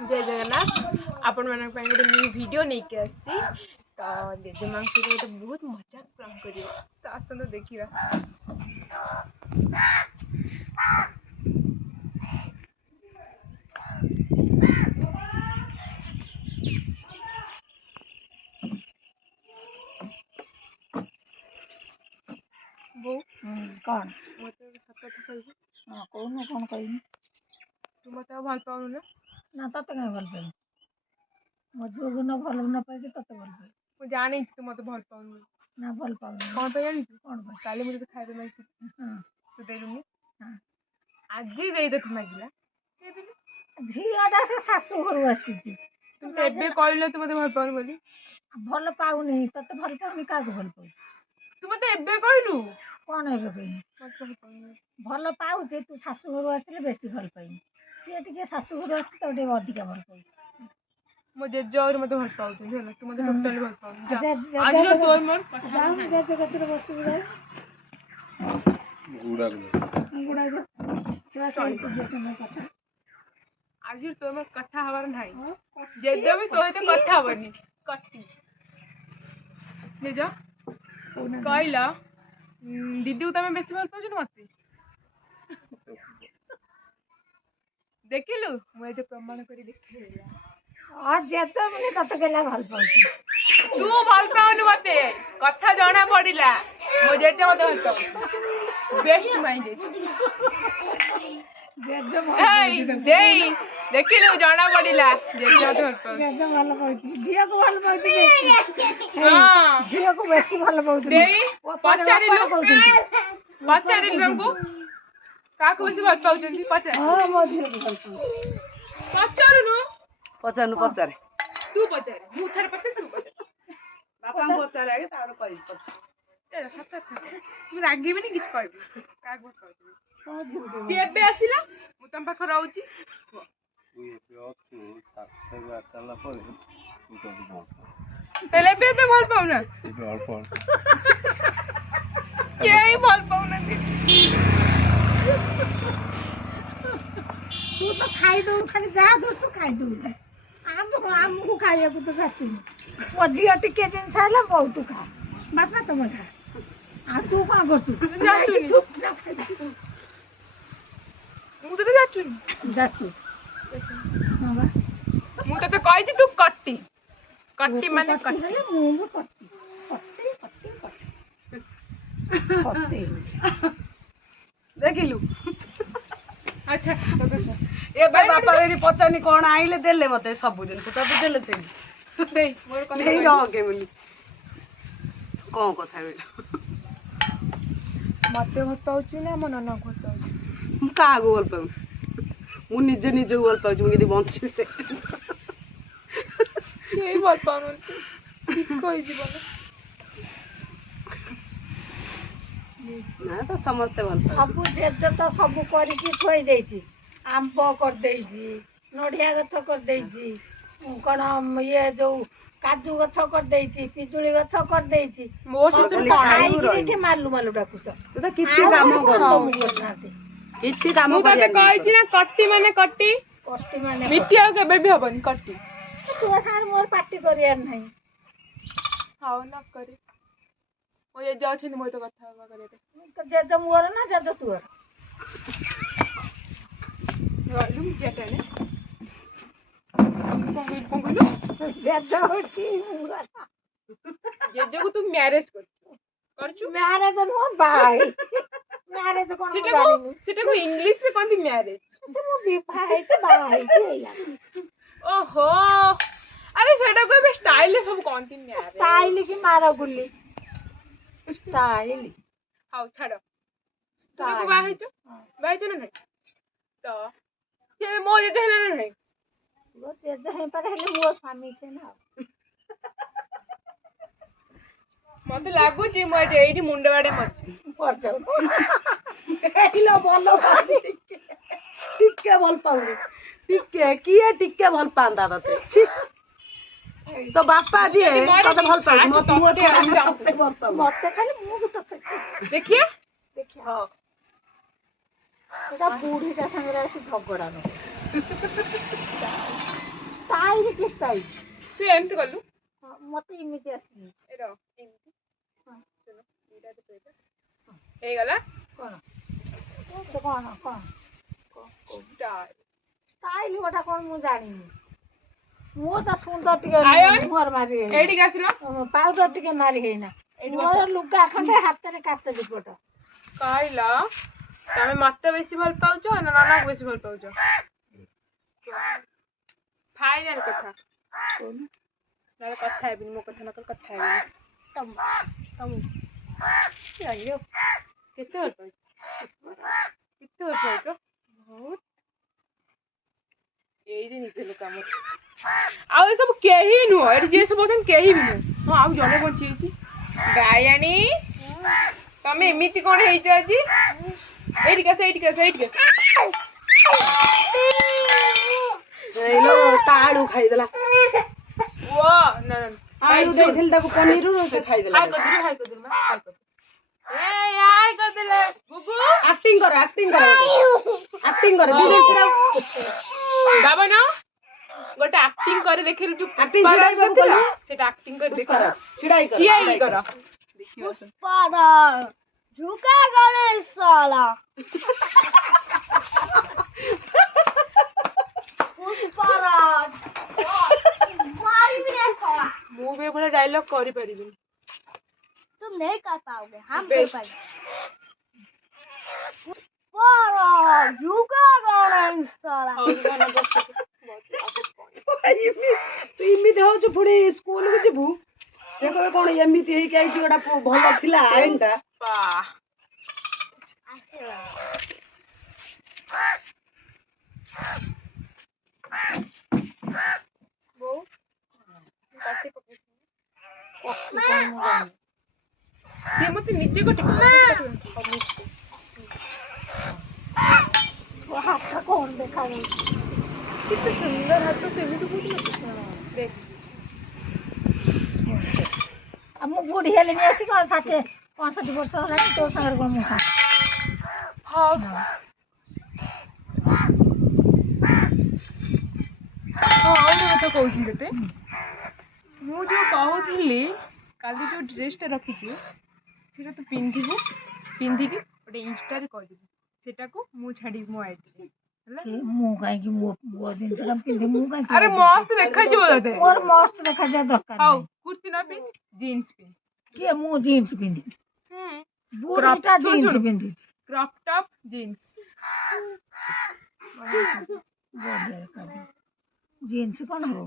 जय जगन्नाथ आपण मान गोटे न्यू वीडियो नहीं के आसी तो जेजेमा सहित गोटे बहुत मजाक प्लान कर तो आसत देखा बो कौन मत सत कथा कह कौन कौन कह तू मत भल पाऊनु ना तते कहीं भल पाई मो झील को न भल न पाई तते भल पाई मु जानी तू मत भल पाऊनु ना भल पाऊँ कौन पे जानी कौन पाई काली मुझे खाइबे मांगी तू देलुनी हाँ आज दे दे तू मागिला दे देलु झीलटा से शाशु घर आसी तुम तो एबे कहलो तू मते भल पाऊनु बोली भल पाऊनी तते भल पाऊनी का भल पाऊ तू मते एबे कहलु कौन है कहीं मत भल पाऊनु भल पाऊे तू शाशु घर आसिले बेसी भल पाई सी टे शाशु घर आसी तो अधिका भल पाई मो जेजे और मते भल पाउती है तू मते टोटली भल पाऊ आज रो तोर मोर जाऊ जेजे कतिर बसि जाए गुड़ा गुड़ा जो छुआ साल के समय कथा आज तोर मोर कथा हवार नाही जेजे भी तो तो कथा हबनी कट्टी ले जा कहला दीदी को तमे बेसी भल पाउछ मते देखिलु मु जे प्रमाण करी देखिला और जेजे मने तते केला भल पाऊ तू भल पाउनु मते कथा जाना पड़िला मो जेजे मते भल पाउ बेस्ट माइंड जेजे ए देई देखिलु जाना पड़िला जेजे मते भल पाउ जेजे भल पाऊ झिया को भल पाऊ बेसी हां झिया को बेसी भल पाऊ देई पचारिलु हमको काको बेसी भल पाउछंती पचार हां मो झिया को भल पाऊ पचारुनु पचार पचारे तू पचार मु थारे पचार तू पचार बापा पचारे आगे तार कहि ए सत तू रागिबिनी किछ कहबी काको कहबी कौन झिया सी एबे आसिला मु तम पाख रहउची तू ये अछु शास्त्र में चलला पर तू तो बहुत तेले बे तो भल पाउना ये अल्प केही भल पाउना तू तो खाई दो खाली जा दो तो खाई दो आम को खाइए तो चाची वो झिया टिके जिन साला बहुत खा बापा तुम खा आ तू कौन करतु जाचुनी। चुप ना खाई मु तो जाचुनी जाचु बाबा मु तो कहिथि तू कट्टी कट्टी माने कट्टी ले मुंह कट्टी कट्टी कट्टी कट्टी कट्टी देखिलु अच्छा ए भाई बापा रे पचानी कोन आइले देले मते सब दिन तो तब देले छै देई मोर कथा नहीं रह के बोली कोन कथा बे मते भल पाउछु ना मन न भल पाउछु मु का गोल पाऊ मु निजे निजे गोल पाऊ मु यदि बंची से केही भल पाउनु ठीक कहि जीवन ना तो समझते भल सब जेजे तो सब करके थोई देछि आंब कर देछि नडिया गछ कर देछि कोन ये जो काजू गछ कर देछि पिजुली गछ कर देछि मो ससुर कोन खाई के मालू मालू डाकुछ तू तो किछि काम कर किछि काम मु कर तो कहिछि ना कट्टी माने कट्टी कट्टी माने मिठिया केबे भी हबनी कट्टी तू सार मोर पार्टी करियार नहीं हाउ न करे ओ ये जाउ छिन मोय तो कथा हवा करे तो जेजे मोर ना जेजे तू गलु जेटे ने पंगुलु जेजे होछि मुरा जेजे को तू मैरिज करछु मैरिज नो बाय मैरिज कोन सेटा को इंग्लिश रे कोन मैरिज से मो विवाह से बाय छै ओहो अरे सेटा को बे स्टाइल है सब कोन मैरिज स्टाइल की मारा गुल्ली स्टाइल हाउ छाड़ तू को बाहे छ ना नहीं तो ये मो जेजे है ना नहीं वो जेजे है पर हेले मो स्वामी से ना मते लागु छी मो जे एठी मुंडे बाडे मत पर जाऊ एलो बोलो टिके भल पाऊ टिके किए टिके भल पांदा तते छी तो बापा जी तते भल पाऊ मत मु तते भल पाऊ मते खाली मु तो देखिए देखिए हां एटा बूढ़ी का संग रे से झगड़ा न କି ଷ୍ଟାଇଲ ତୁ ଏମିତି କଲୁ ମତେ ଏମିତି ଆସିନି ଏମିତି ହେଇଗଲା କଣ ସେ କଣ ଷ୍ଟାଇଲ ଗୋଟା କଣ ମୁଁ ଜାଣିନି ମୁଁ ତ ସୁନ୍ଦର ଟିକେ ମୁହଁରେ ମାରି ଏଇଠିକି ଆସିଲ ପାଉଡର ଟିକେ ମାରି ହେଇନା ମୋର ଲୁଗା ଖଣ୍ଡେ ହାତରେ କାଚ ଦିପଟ କହିଲ ତମେ ମତେ ବେଶୀ ଭଲ ପାଉଛ ନା ନାନାକୁ ବେଶୀ ଭଲ ପାଉଛ ଫାଇନାଲ କଥା ନହେଲେ କଥା ହେବିନି ମୋ କଥା ନ କଲେ କଥା ହେବିନି କେତେ ଭଲ ପାଉଛ କେତେ ଭଲ ପାଉଛ ବହୁତ ଏଇ ଯେ ନିଜେ ଲୋକ ଆମର ଆଉ ଏସବୁ କେହି ନୁହଁ ଏଠି ଯିଏ ସବୁ ଅଛନ୍ତି କେହି ବି ନୁହଁ ହଁ ଆଉ ଜଣେ ବଞ୍ଚିଯାଇଛି ଗାୟାଣୀ ତମେ ଏମିତି କଣ ହେଇଛ ଆଜି ଏଇଠିକି ଆସ ତା ଆଳୁ ଖାଇଦେଲା ଓ ନା ଆଳୁ ଦେଇଥିଲି ତାକୁ ପନିରରୁ ସେ ଖାଇଦେଲା ହାଇ କରିଦେଲେ ଗୁଗୁ ଆକ୍ଟିଂ କର ଦବ ନା ଗୋଟେ ଆକ୍ଟିଂ କରି ଦେଖିଲୁ ଯୋଉ Acting ପୁଷ୍ପା ଛିଡାଇ ରାଜ ବାବୁ ଥିଲା କଲୁ? ସେଟା ଆକ୍ଟିଂ କରି ଦେଖ ଛିଡାଇ ଠିଆ ହେଇକି କର ଝୁକା ଗଣେଶ ସାଲା ମୁଁ ବି ଏଭଳିଆ ଡାଇଲଗ କରିପାରିବିନି तुम नहीं कर पाओगे हम कर बेस्ट। पाएंगे झुका गणेश साला ହଉ ଧନ ବସ ତୁ ଏମିତି ହଉଛୁ ପୁଣି ସ୍କୁଲକୁ ଯିବୁ ସେ କହିବେ କଣ ଏମିତି ହେଇକି ଆଇଛି ଗୋଟା ଭଲ ଥିଲା ଆଇନଟା ବୋଉ କାଟି ପକେଇଛି ସିଏ ମତେ ନିଜେ କାଟି हाथ कौन देखा नहीं କେତେ ସୁନ୍ଦର ହାତ ସେମିତି କହୁଛି ଦେଖ अब मु बूढ़ी हेले नहीं आसी कौन 60-65 वर्ष होला तो सागर कोन मु सा ହଁ ଆଉ ଗୋଟେ କଥା କହୁଛି ତତେ ମୁଁ ଯୋଉ କହୁଥିଲି କାଲି ଯୋଉ ଡ୍ରେସଟା ରଖିଛି ସେଟା ତୁ ପିନ୍ଧିକି ଗୋଟେ ଇନଷ୍ଟାରେ କରିବୁ ସେଟାକୁ ମୁଁ ଛାଡ଼ିବି ମୋ ଆଇଡିରେ ହେଲା मु काहे की मो जिंस का पिंधि मु काहे ଆରେ ମସ୍ତ ଦେଖାଯିବ ତତେ और मस्त देखा जा दरकार ହଉ नहीं କୁର୍ତ୍ତି ନା ପିନ୍ଧ ଜିନ୍ସ ପିନ୍ଧ के मु जीन्स पिंधि ହୁଁ बूढ़ीटा ଶୁଣୁ, जीन्स ଶୁଣୁ। पिंधि କ୍ରପ୍ ଟପ୍ ଜିନ୍ସ जीन्स कौन हो